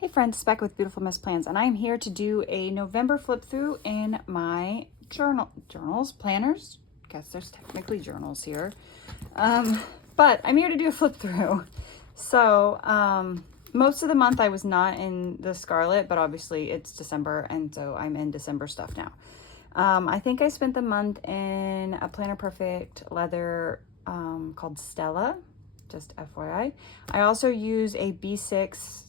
Hey friends, back with Beautiful Mess Plans, and I'm here to do a November flip through in my journals, planners. Guess there's technically journals here, but I'm here to do a flip through. So most of the month I was not in the Scarlet, but obviously it's December, and so I'm in December stuff now. I think I spent the month in a Planner Perfect leather called Stella, just FYI. I also use a B6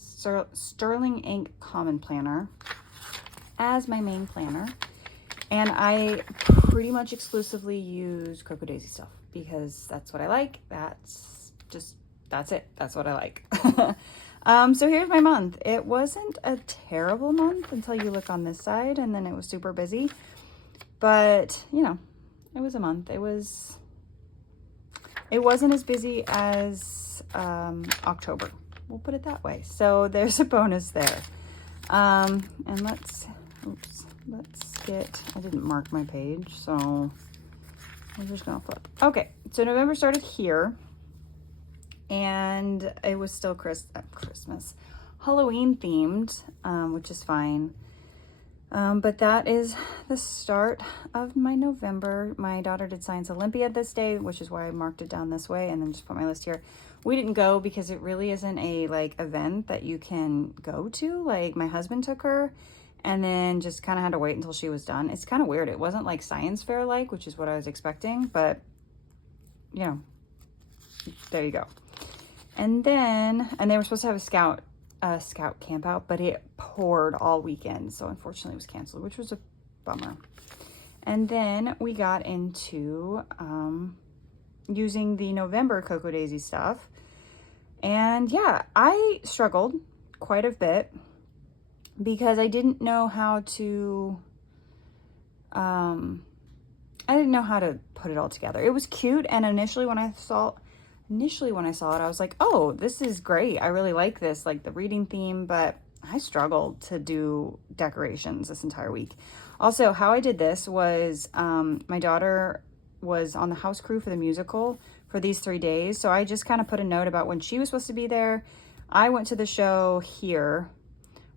Sterling Ink Common Planner as my main planner, and I pretty much exclusively use Cocoa Daisy stuff because that's what I like. That's it. That's what I like. So here's my month. It wasn't a terrible month until you look on this side, and then it was super busy. But you know, it was a month. It wasn't as busy as October. We'll put it that way. So there's a bonus there. And let's get, I didn't mark my page, so I'm just gonna flip. Okay, so November started here, and it was still Christmas, Halloween themed, which is fine. But that is the start of my November. My daughter did Science Olympiad this day, which is why I marked it down this way and then just put my list here. We didn't go because it really isn't a event that you can go to. Like, my husband took her and then just kind of had to wait until she was done. It's kind of weird. It wasn't like science fair which is what I was expecting, but you know, there you go. And then, they were supposed to have a scout camp out, but it poured all weekend, so unfortunately it was canceled, which was a bummer. And then we got into using the November Cocoa Daisy stuff, and yeah, I struggled quite a bit because I didn't know how to put it all together. It was cute, and initially when I saw it, I was like, oh, this is great. I really like this, like the reading theme, but I struggled to do decorations this entire week. Also, how I did this was my daughter was on the house crew for the musical for these 3 days. So I just kind of put a note about when she was supposed to be there. I went to the show here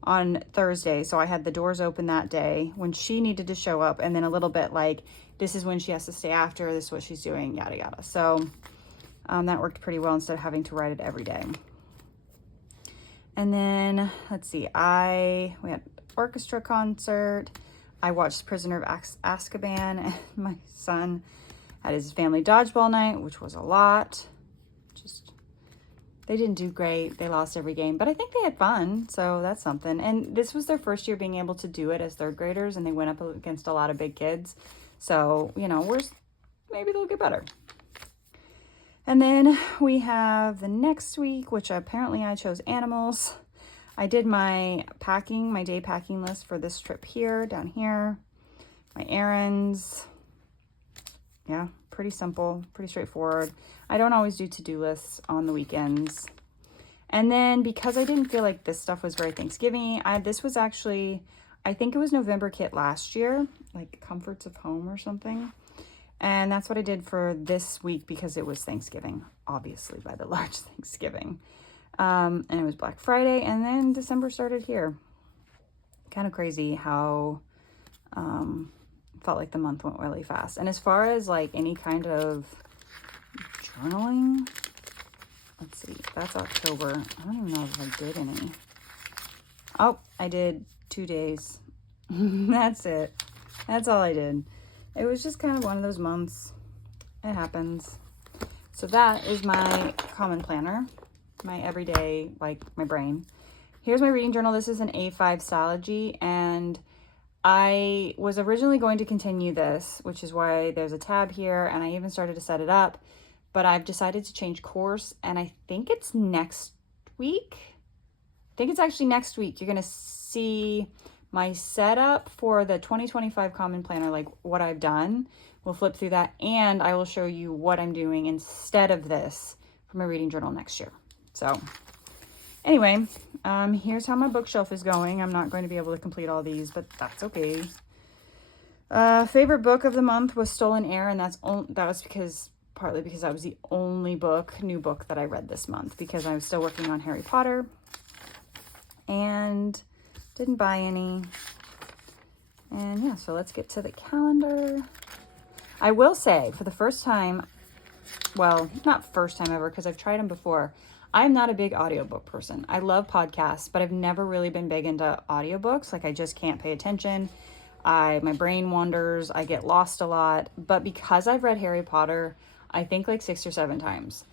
on Thursday, so I had the doors open that day when she needed to show up, and then a little bit like, this is when she has to stay after, this is what she's doing, yada yada. So that worked pretty well instead of having to write it every day. And then, let's see, we had orchestra concert. I watched Prisoner of Azkaban, and my son had his family dodgeball night, which was a lot. They didn't do great. They lost every game, but I think they had fun, so that's something. And this was their first year being able to do it as third graders, and they went up against a lot of big kids. So, you know, maybe they'll get better. And then we have the next week, which apparently I chose animals. I did my day packing list for this trip here, down here. My errands. Yeah, pretty simple, pretty straightforward. I don't always do to-do lists on the weekends. And then because I didn't feel like this stuff was very Thanksgiving, this was actually, I think it was November kit last year, like Comforts of Home or something. And that's what I did for this week because it was Thanksgiving, obviously, by the large Thanksgiving. And it was Black Friday, and then December started here. Kind of crazy how felt like the month went really fast. And as far as like any kind of journaling, let's see, that's October. I don't even know if I did any. Oh, I did 2 days. That's it. That's all I did. It was just kind of one of those months. It happens. So that is my common planner, my everyday, like my brain. Here's my reading journal. This is an A5 Stalogy, and I was originally going to continue this, which is why there's a tab here, and I even started to set it up, but I've decided to change course, and I think it's next week. I think it's actually next week. You're going to see my setup for the 2025 Common Planner, like what I've done. We'll flip through that, and I will show you what I'm doing instead of this for my reading journal next year. So anyway, here's how my bookshelf is going. I'm not going to be able to complete all these, but that's okay. Favorite book of the month was Stolen Air, and that was partly because that was the only new book that I read this month because I was still working on Harry Potter. and didn't buy any. And yeah, so let's get to the calendar. I will say, for the first time, well, not first time ever, because I've tried them before, I'm not a big audiobook person. I love podcasts, but I've never really been big into audiobooks. Like, I just can't pay attention. My brain wanders. I get lost a lot. But because I've read Harry Potter, I think like 6 or 7 times,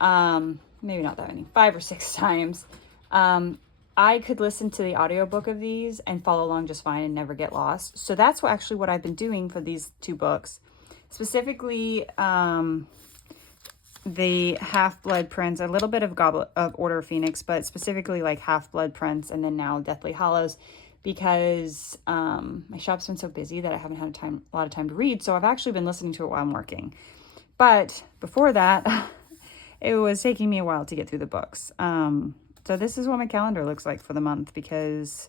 maybe not that many, 5 or 6 times, I could listen to the audiobook of these and follow along just fine and never get lost. So that's actually what I've been doing for these 2 books. Specifically, the Half-Blood Prince, a little bit of Goblet of Order of Phoenix, but specifically like Half-Blood Prince, and then now Deathly Hallows, because my shop's been so busy that I haven't had a lot of time to read. So I've actually been listening to it while I'm working. But before that, it was taking me a while to get through the books. So this is what my calendar looks like for the month, because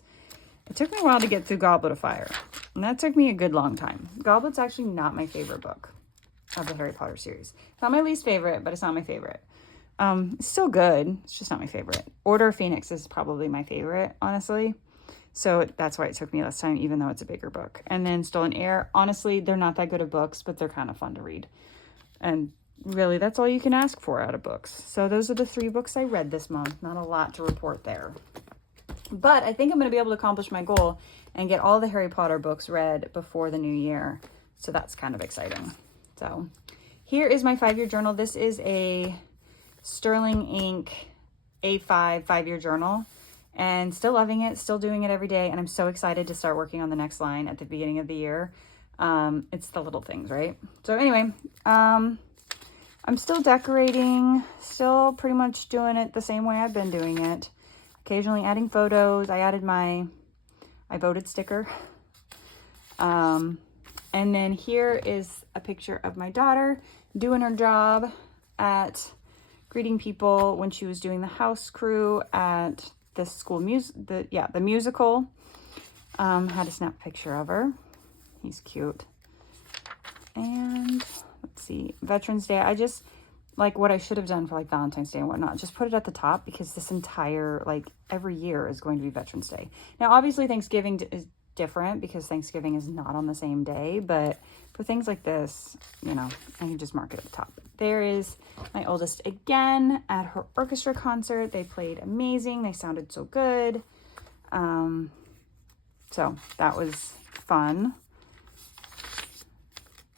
it took me a while to get through Goblet of Fire. And that took me a good long time. Goblet's actually not my favorite book of the Harry Potter series. It's not my least favorite, but it's not my favorite. It's still good. It's just not my favorite. Order of Phoenix is probably my favorite, honestly. So that's why it took me less time, even though it's a bigger book. And then Stolen Heir, honestly, they're not that good of books, but they're kind of fun to read. And really, that's all you can ask for out of books. So those are the 3 books I read this month. Not a lot to report there. But I think I'm going to be able to accomplish my goal and get all the Harry Potter books read before the new year. So that's kind of exciting. So here is my 5-year journal. This is a Sterling Ink A5 5-year journal. And still loving it, still doing it every day. And I'm so excited to start working on the next line at the beginning of the year. It's the little things, right? So anyway, I'm still decorating, still pretty much doing it the same way I've been doing it. Occasionally adding photos. I added my I voted sticker. And then here is a picture of my daughter doing her job at greeting people when she was doing the house crew at the school the musical. Had to snap a picture of her. He's cute. And let's see, Veterans Day. I just, like, what I should have done for like Valentine's Day and whatnot, just put it at the top, because this entire, like, every year is going to be Veterans Day. Now, obviously Thanksgiving is different because Thanksgiving is not on the same day, but for things like this, you know, I can just mark it at the top. There is my oldest again at her orchestra concert. They played amazing. They sounded so good. So that was fun.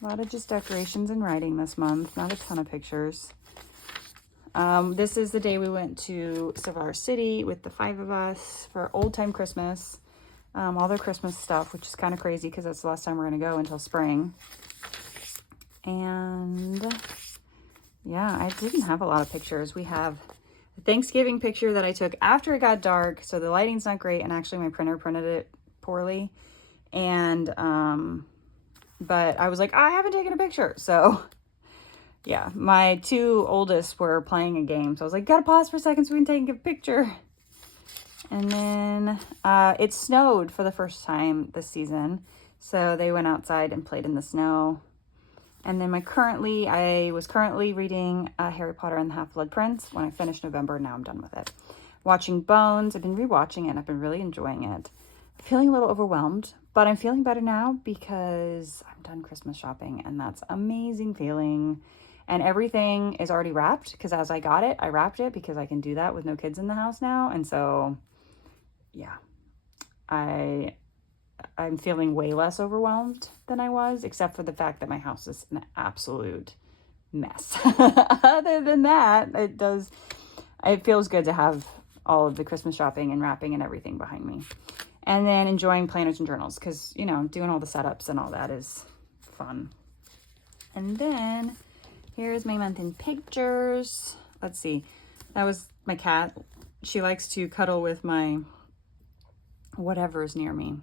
A lot of just decorations and writing this month. Not a ton of pictures. This is the day we went to Savard City with the 5 of us for old time Christmas. All their Christmas stuff, which is kind of crazy because that's the last time we're going to go until spring. And yeah, I didn't have a lot of pictures. We have a Thanksgiving picture that I took after it got dark, so the lighting's not great, and actually my printer printed it poorly. And but I was like, I haven't taken a picture. So yeah, my 2 oldest were playing a game. So I was like, gotta pause for a second so we can take a good picture. And then it snowed for the first time this season. So they went outside and played in the snow. And then I was currently reading Harry Potter and the Half-Blood Prince. When I finished November, now I'm done with it. Watching Bones. I've been rewatching it and I've been really enjoying it. Feeling a little overwhelmed, but I'm feeling better now because I'm done Christmas shopping, and that's amazing feeling. And everything is already wrapped because as I got it, I wrapped it because I can do that with no kids in the house now. And so, yeah, I'm feeling way less overwhelmed than I was, except for the fact that my house is an absolute mess. Other than that, it feels good to have all of the Christmas shopping and wrapping and everything behind me. And then enjoying planners and journals because, you know, doing all the setups and all that is fun. And then here's my month in pictures. Let's see. That was my cat. She likes to cuddle with my whatever's near me.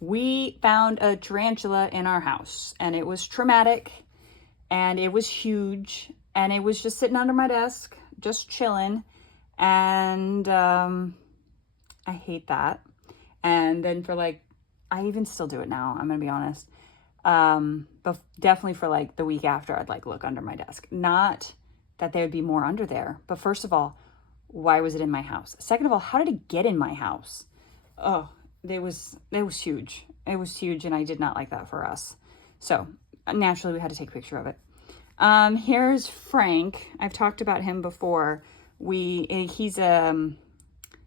We found a tarantula in our house, and it was traumatic, and it was huge, and it was just sitting under my desk, just chilling. And I hate that. And then for like, I even still do it now, I'm gonna be honest. But definitely for like the week after, I'd like look under my desk. Not that there would be more under there, but first of all, why was it in my house? Second of all, how did it get in my house? Oh, it was huge. It was huge, and I did not like that for us. So naturally, we had to take a picture of it. Here's Frank. I've talked about him before. He's a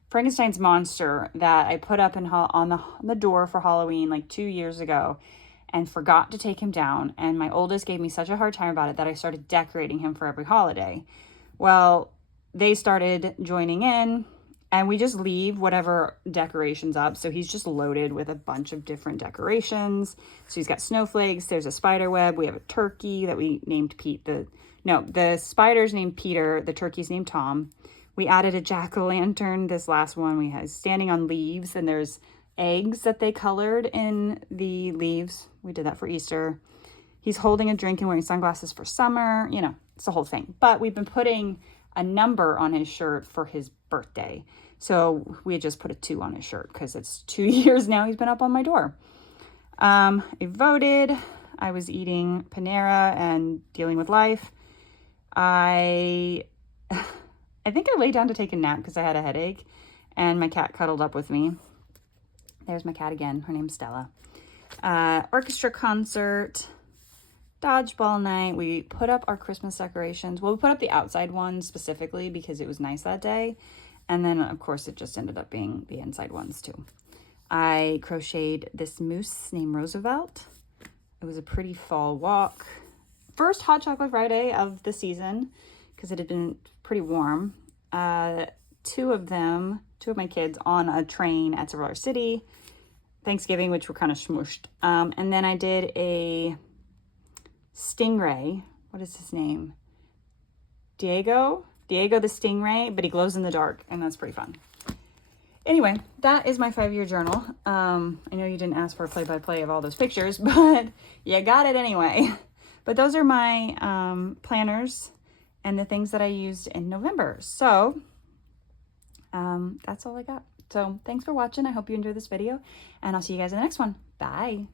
Frankenstein's monster that I put up on the door for Halloween like 2 years ago, and forgot to take him down. And my oldest gave me such a hard time about it that I started decorating him for every holiday. Well, they started joining in, and we just leave whatever decorations up. So he's just loaded with a bunch of different decorations. So he's got snowflakes. There's a spider web. We have a turkey that we named Pete. The spider's named Peter. The turkey's named Tom. We added a jack-o'-lantern. This last one we had standing on leaves, and there's eggs that they colored in the leaves. We did that for Easter. He's holding a drink and wearing sunglasses for summer. You know, it's the whole thing. But we've been putting a number on his shirt for his birthday. So we had just put a 2 on his shirt because it's 2 years now he's been up on my door. I voted. I was eating Panera and dealing with life. I think I laid down to take a nap because I had a headache, and my cat cuddled up with me. There's my cat again. Her name's Stella. Orchestra concert, dodgeball night. We put up our Christmas decorations. Well, we put up the outside ones specifically because it was nice that day. And then, of course, it just ended up being the inside ones too. I crocheted this moose named Roosevelt. It was a pretty fall walk. First Hot Chocolate Friday of the season because it had been pretty warm. 2 of my kids on a train at Silver City. Thanksgiving, which were kind of smooshed. And then I did a stingray. What is his name? Diego the stingray, but he glows in the dark, and that's pretty fun. Anyway, that is my 5-year journal. I know you didn't ask for a play-by-play of all those pictures, but you got it anyway. But those are my planners and the things that I used in November. So that's all I got. So thanks for watching. I hope you enjoyed this video, and I'll see you guys in the next one. Bye.